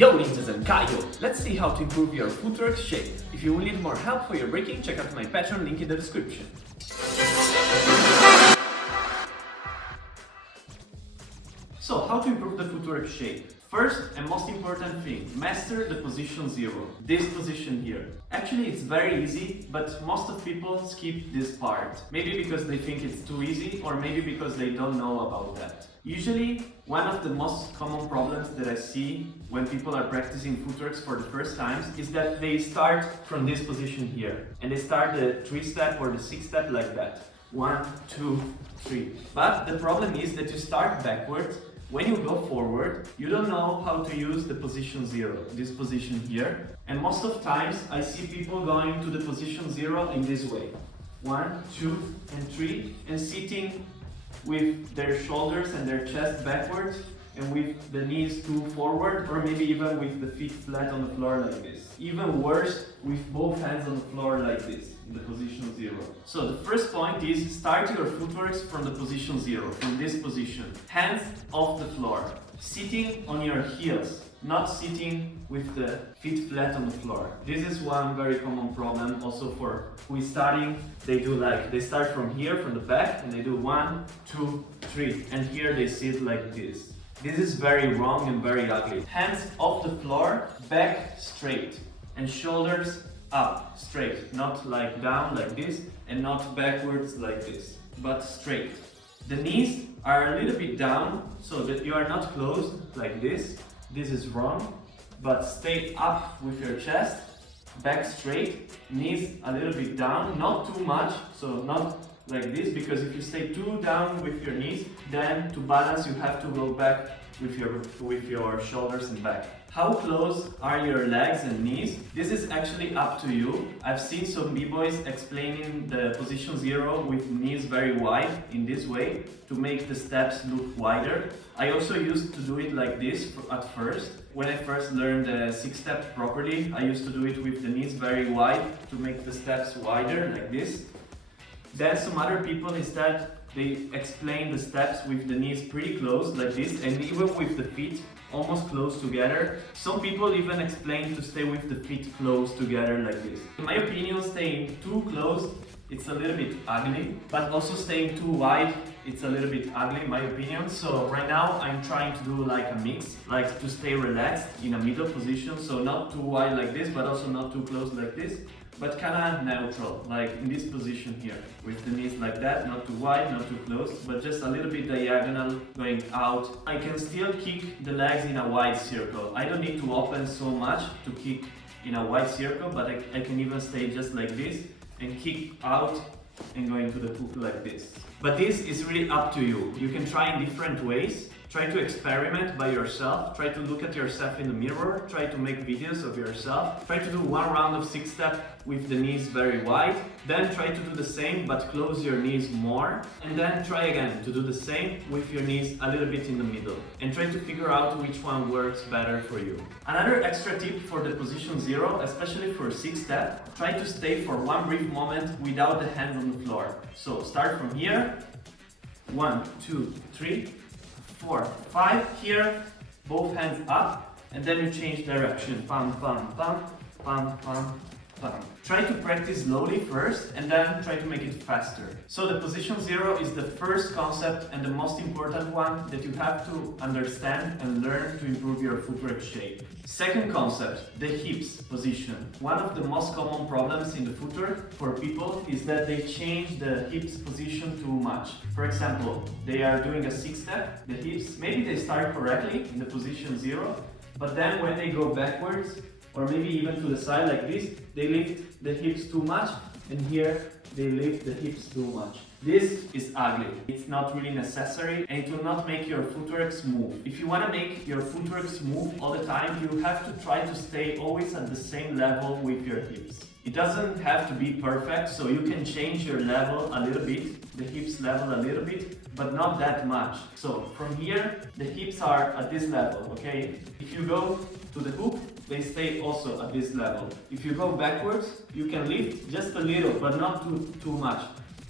Yo ninjas and Kaio! Let's see how to improve your footwork shape. If you will need more help for your breaking, check out my Patreon link in the description. So, how to improve the footwork shape? First and most important thing, master the position 0. This position here. Actually it's very easy, but most of people skip this part. Maybe because they think it's too easy, or maybe because they don't know about that. Usually, one of the most common problems that I see when people are practicing footworks for the first times is that they start from this position here. And they start the 3-step or the 6-step like that. 1, 2, 3. But the problem is that you start backwards. When you go forward, you don't know how to use the position 0, this position here. And most of times I see people going to the position 0 in this way. 1, 2 and 3 and sitting with their shoulders and their chest backwards and with the knees too forward, or maybe even with the feet flat on the floor like this. Even worse, with both hands on the floor like this, in the position 0. So the first point is start your footworks from the position 0, from this position. Hands off the floor, sitting on your heels, not sitting with the feet flat on the floor. This is one very common problem also for who is starting. They start from here, from the back, and they do 1, 2, 3, and here they sit like this. This is very wrong and very ugly. Hands off the floor, back straight, and shoulders up, straight, not like down like this, and not backwards like this, but straight. The knees are a little bit down, so that you are not closed like this. This is wrong, but stay up with your chest, back straight, knees a little bit down, not too much, so not like this, because if you stay too down with your knees, then to balance you have to go back with your shoulders and back. How close are your legs and knees? This is actually up to you. I've seen some b-boys explaining the position 0 with knees very wide in this way to make the steps look wider. I also used to do it like this at first. When I first learned the 6-step properly, I used to do it with the knees very wide to make the steps wider like this. Then some other people instead, they explain the steps with the knees pretty close like this, and even with the feet almost close together. Some people even explain to stay with the feet close together like this. In my opinion, staying too close, it's a little bit ugly, but also staying too wide, it's a little bit ugly in my opinion. So right now I'm trying to do like a mix, like to stay relaxed in a middle position, so not too wide like this, but also not too close like this, but kinda neutral, like in this position here, with the knees like that, not too wide, not too close, but just a little bit diagonal going out. I can still kick the legs in a wide circle. I don't need to open so much to kick in a wide circle, but I can even stay just like this and kick out and go into the hook like this. But this is really up to you. You can try in different ways. Try to experiment by yourself, try to look at yourself in the mirror, try to make videos of yourself, try to do one round of 6-step with the knees very wide, then try to do the same but close your knees more, and then try again to do the same with your knees a little bit in the middle, and try to figure out which one works better for you. Another extra tip for the position 0, especially for 6-step, try to stay for one brief moment without the hands on the floor. So start from here, 1, 2, 3, 4, 5 here, both hands up, and then you change direction. Pam, pam, pam, pam, pam, pam. Try to practice slowly first, and then try to make it faster. So the position 0 is the first concept and the most important one that you have to understand and learn to improve your footwork shape. Second concept, the hips position. One of the most common problems in the footwork for people is that they change the hips position too much. For example, they are doing a 6-step, the hips, maybe they start correctly in the position 0, but then when they go backwards, or maybe even to the side like this, they lift the hips too much, and here they lift the hips too much. This is ugly. It's not really necessary, and it will not make your footwork smooth. If you want to make your footwork smooth all the time, you have to try to stay always at the same level with your hips. It doesn't have to be perfect, so you can change your level a little bit, the hips level a little bit, but not that much. So from here, the hips are at this level, okay? If you go to the hook, they stay also at this level. If you go backwards, you can lift just a little, but not too much.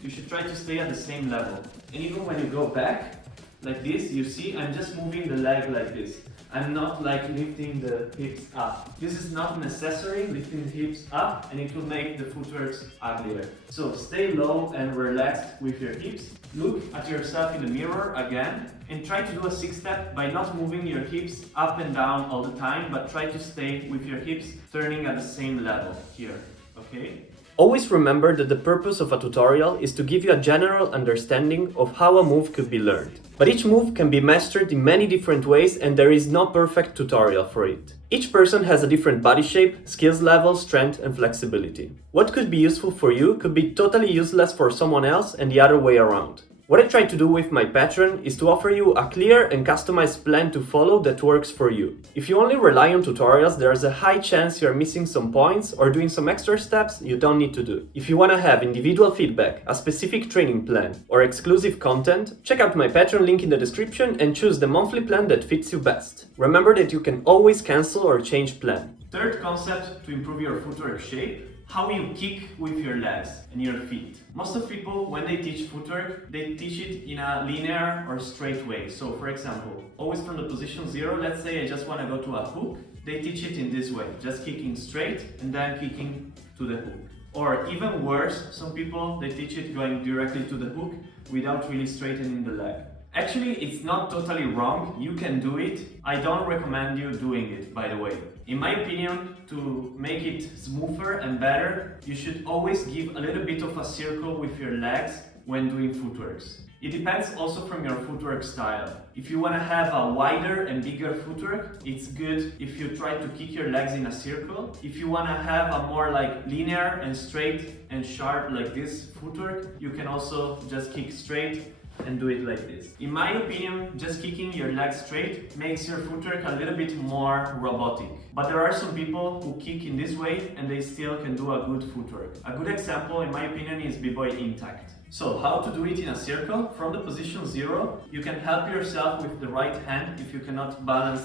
You should try to stay at the same level. And even when you go back, like this, you see, I'm just moving the leg like this. I'm not like lifting the hips up. This is not necessary, lifting the hips up, and it will make the footwork uglier. So stay low and relaxed with your hips. Look at yourself in the mirror again and try to do a 6-step by not moving your hips up and down all the time, but try to stay with your hips turning at the same level here, okay? Always remember that the purpose of a tutorial is to give you a general understanding of how a move could be learned. But each move can be mastered in many different ways and there is no perfect tutorial for it. Each person has a different body shape, skills level, strength and flexibility. What could be useful for you could be totally useless for someone else and the other way around. What I try to do with my Patreon is to offer you a clear and customized plan to follow that works for you. If you only rely on tutorials, there's a high chance you're missing some points or doing some extra steps you don't need to do. If you want to have individual feedback, a specific training plan, or exclusive content, check out my Patreon link in the description and choose the monthly plan that fits you best. Remember that you can always cancel or change plan. Third concept to improve your footwork shape: how you kick with your legs and your feet. Most of people, when they teach footwork, they teach it in a linear or straight way. So for example, always from the position 0, let's say I just want to go to a hook, they teach it in this way, just kicking straight and then kicking to the hook. Or even worse, some people, they teach it going directly to the hook without really straightening the leg. Actually, it's not totally wrong, you can do it. I don't recommend you doing it, by the way. In my opinion, to make it smoother and better, you should always give a little bit of a circle with your legs when doing footworks. It depends also from your footwork style. If you want to have a wider and bigger footwork, it's good if you try to kick your legs in a circle. If you want to have a more like linear and straight and sharp like this footwork, you can also just kick straight and do it like this. In my opinion, just kicking your legs straight makes your footwork a little bit more robotic. But there are some people who kick in this way and they still can do a good footwork. A good example, in my opinion, is B-Boy Intact. So how to do it in a circle? From the position 0, you can help yourself with the right hand if you cannot balance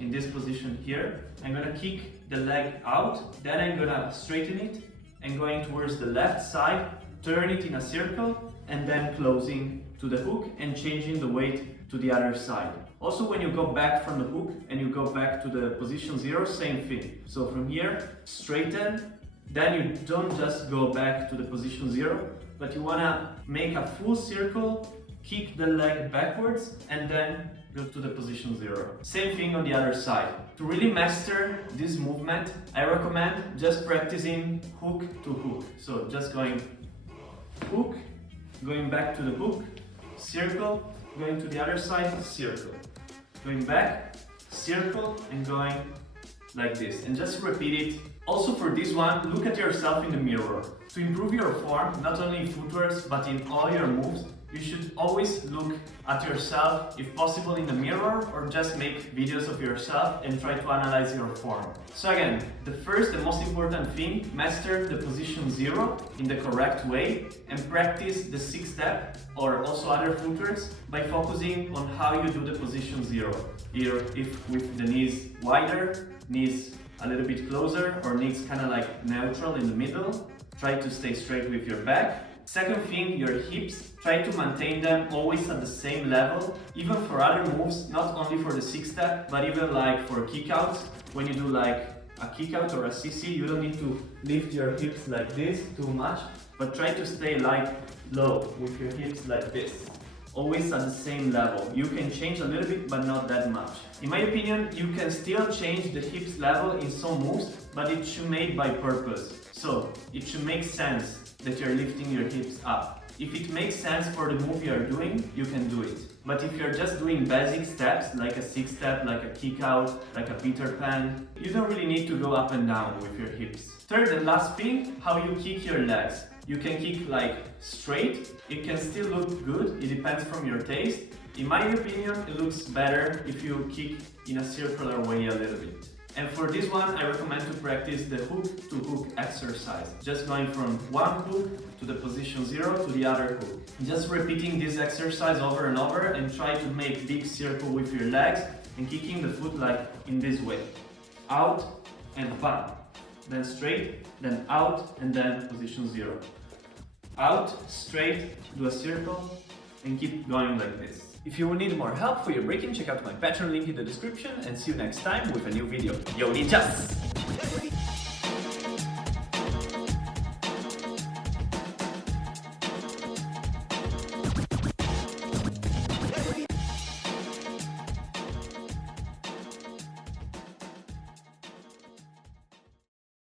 in this position here. I'm gonna kick the leg out, then I'm gonna straighten it and going towards the left side, turn it in a circle and then closing to the hook and changing the weight to the other side. Also, when you go back from the hook and you go back to the position 0, same thing. So from here, straighten, then you don't just go back to the position 0, but you wanna make a full circle, kick the leg backwards and then go to the position 0. Same thing on the other side. To really master this movement, I recommend just practicing hook to hook. So just going hook, going back to the hook, circle, going to the other side, circle, going back, circle, and going like this, and just repeat it. Also for this one, look at yourself in the mirror. To improve your form, not only in footworks but in all your moves, you should always look at yourself, if possible in the mirror, or just make videos of yourself and try to analyze your form. So again, the first and most important thing, master the position 0 in the correct way and practice the 6-step or also other footworks by focusing on how you do the position 0. Either if with the knees wider, knees a little bit closer, or knees kind of like neutral in the middle. Try to stay straight with your back. Second thing, your hips, try to maintain them always at the same level, even for other moves, not only for the 6-step, but even like for kickouts. When you do like a kickout or a CC, you don't need to lift your hips like this too much, but try to stay like low with your hips like this. Always at the same level. You can change a little bit, but not that much. In my opinion, you can still change the hips level in some moves, but it should be made by purpose. So it should make sense that you're lifting your hips up. If it makes sense for the move you're doing, you can do it. But if you're just doing basic steps, like a 6-step, like a kick out, like a Peter Pan, you don't really need to go up and down with your hips. Third and last thing, how you kick your legs. You can kick like straight, it can still look good, it depends from your taste. In my opinion, it looks better if you kick in a circular way a little bit. And for this one, I recommend to practice the hook to hook exercise. Just going from one hook to the position 0 to the other hook. Just repeating this exercise over and over and try to make big circle with your legs and kicking the foot like in this way. Out and bam. Then straight, then out, and then position 0. Out, straight, do a circle, and keep going like this. If you need more help for your breaking, check out my Patreon link in the description and see you next time with a new video. Yo ninjas!